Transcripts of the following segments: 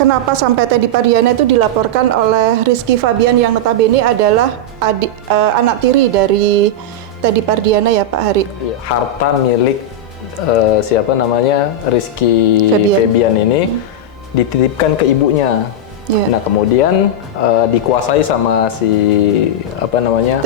kenapa sampai Teddy Pardiana itu dilaporkan oleh Rizky Febian yang notabene adalah anak tiri dari Teddy Pardiana ya Pak Hari? Harta milik siapa namanya Rizky Febian ini dititipkan ke ibunya. Nah kemudian dikuasai sama si apa namanya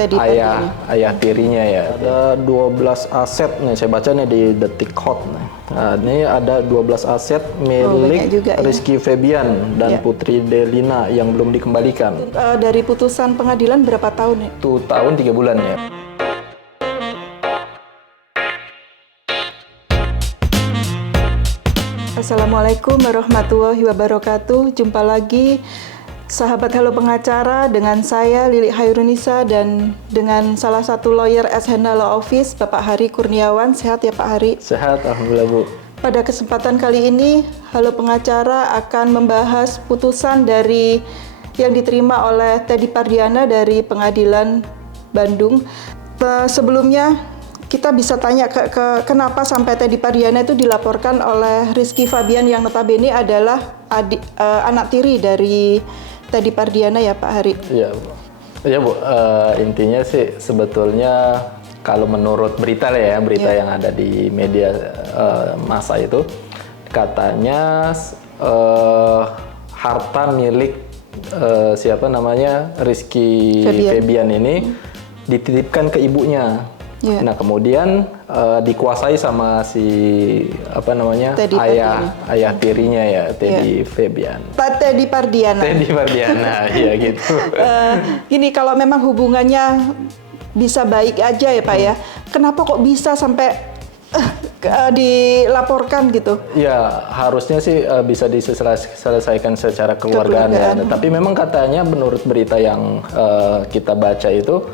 ayah tirinya ya. Ada 12 aset nih, saya baca nih di Detik Hot. Nah, ini ada 12 aset milik Rizky Febian dan Putri Delina yang belum dikembalikan. Dari putusan pengadilan berapa tahun ya? 1 tahun 3 bulan ya. Assalamualaikum warahmatullahi wabarakatuh. Jumpa lagi sahabat Halo Pengacara dengan saya Lili Hairunisa dan dengan salah satu lawyer S. Hendra Law Office, Bapak Hari Kurniawan. Sehat ya Pak Hari? Sehat, alhamdulillah Bu. Pada kesempatan kali ini Halo Pengacara akan membahas putusan dari yang diterima oleh Teddy Pardiana dari Pengadilan Bandung. Sebelumnya kita bisa tanya kenapa sampai Teddy Pardiana itu dilaporkan oleh Rizky Febian yang notabene adalah anak tiri dari Teddy Pardiana ya Pak Hari? Iya Bu. Intinya sih sebetulnya kalau menurut berita yang ada di media massa itu katanya harta milik siapa namanya Rizky Febian ini dititipkan ke ibunya. Nah kemudian dikuasai sama si apa namanya ayah tirinya ya Teddy Febian. Teddy Pardiana. Teddy Pardiana, ya gitu. Gini, kalau memang hubungannya bisa baik aja ya Pak ya, kenapa kok bisa sampai dilaporkan gitu? Ya harusnya sih bisa diselesaikan secara keluargaan. Ya. Tapi memang katanya menurut berita yang kita baca itu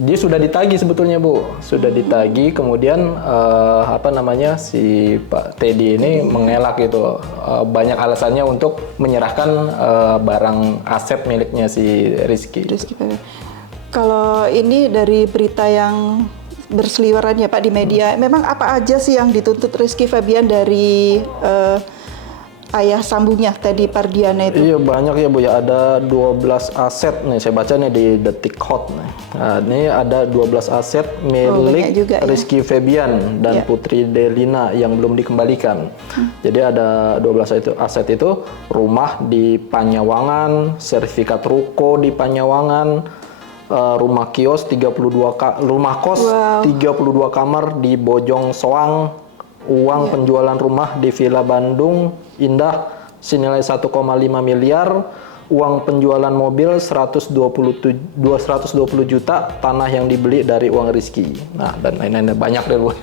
dia sudah ditagih sebetulnya Bu, sudah ditagih. Kemudian apa namanya si Pak Teddy ini mengelak gitu, banyak alasannya untuk menyerahkan barang aset miliknya si Rizky. Kalau ini dari berita yang berseliweran ya Pak di media, memang apa aja sih yang dituntut Rizky Febian dari ayah sambungnya Teddy Pardiana itu? Iya banyak ya Bu ya, ada 12 aset nih, saya baca nih di Detik Hot. Nah, ini ada 12 aset milik Rizky Febian dan Putri Delina yang belum dikembalikan. Jadi ada 12 aset itu, rumah di Panyawangan, sertifikat ruko di Panyawangan, rumah kios 32 rumah kos 32 kamar di Bojong Soang, uang penjualan rumah di Villa Bandung Indah senilai 1,5 miliar, uang penjualan mobil 120 juta, tanah yang dibeli dari uang Rizky. Nah, dan lain-lain banyak deh Bu.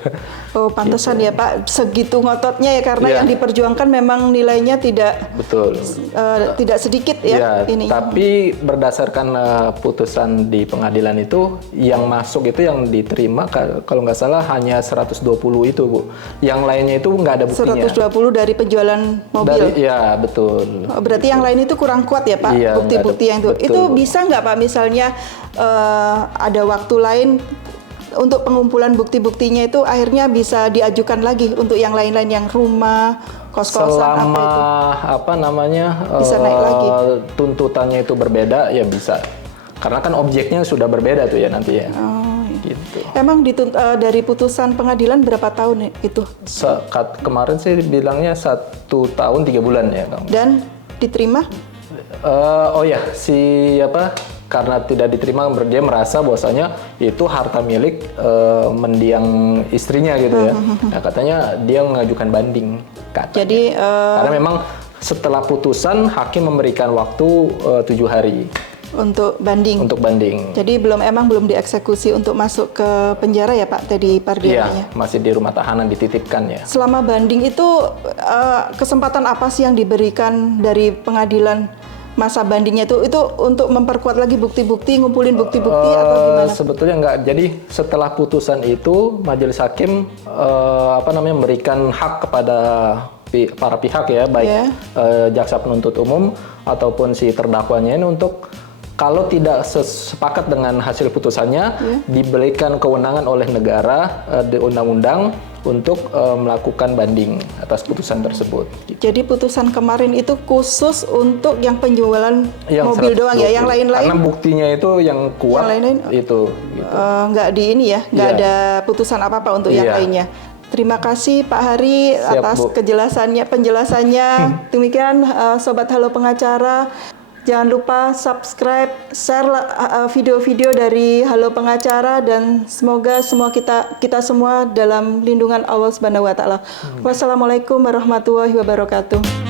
Oh, pantesan gitu. Ya Pak, segitu ngototnya ya karena yang diperjuangkan memang nilainya tidak tidak sedikit ya ini. Tapi berdasarkan putusan di pengadilan itu yang masuk itu yang diterima kalau nggak salah hanya 120 itu Bu. Yang lainnya itu nggak ada buktinya. 120 dari penjualan mobil. Iya, betul. Oh, berarti yang lain itu kurang kuat ya Pak, bukti-bukti yang itu. Itu bisa nggak Pak misalnya ada waktu lain untuk pengumpulan bukti-buktinya itu akhirnya bisa diajukan lagi untuk yang lain-lain yang rumah, kos-kosan selama apa namanya bisa naik lagi. Tuntutannya itu berbeda ya bisa. Karena kan objeknya sudah berbeda tuh ya nanti ya. Gitu. Emang dari putusan pengadilan berapa tahun itu? Kemarin sih bilangnya 1 tahun 3 bulan ya Kang. Dan diterima? Karena tidak diterima, dia merasa bahwasanya itu harta milik mendiang istrinya gitu ya. Nah, katanya dia mengajukan banding. Jadi karena memang setelah putusan hakim memberikan waktu 7 hari untuk banding. Untuk banding. Jadi belum dieksekusi untuk masuk ke penjara ya Pak Teddy Pardiana? Iya, masih di rumah tahanan dititipkan ya. Selama banding itu kesempatan apa sih yang diberikan dari pengadilan? Masa bandingnya itu untuk memperkuat lagi bukti-bukti, ngumpulin bukti-bukti atau gimana? Sebetulnya enggak. Jadi setelah putusan itu majelis hakim memberikan hak kepada para pihak ya, baik jaksa penuntut umum ataupun si terdakwanya ini untuk kalau tidak sepakat dengan hasil putusannya diberikan kewenangan oleh negara di undang-undang untuk melakukan banding atas putusan tersebut. Jadi putusan kemarin itu khusus untuk yang penjualan mobil doang ya, yang lain-lain? Karena buktinya itu yang kuat, yang lain-lain, itu. Gitu. Nggak di ini ya, nggak ada putusan apa-apa untuk yang lainnya. Terima kasih Pak Hari atas penjelasannya. Demikian Sobat Halo Pengacara. Jangan lupa subscribe, share video-video dari Halo Pengacara, dan semoga kita semua dalam lindungan Allah Subhanahu wa taala. Wassalamualaikum warahmatullahi wabarakatuh.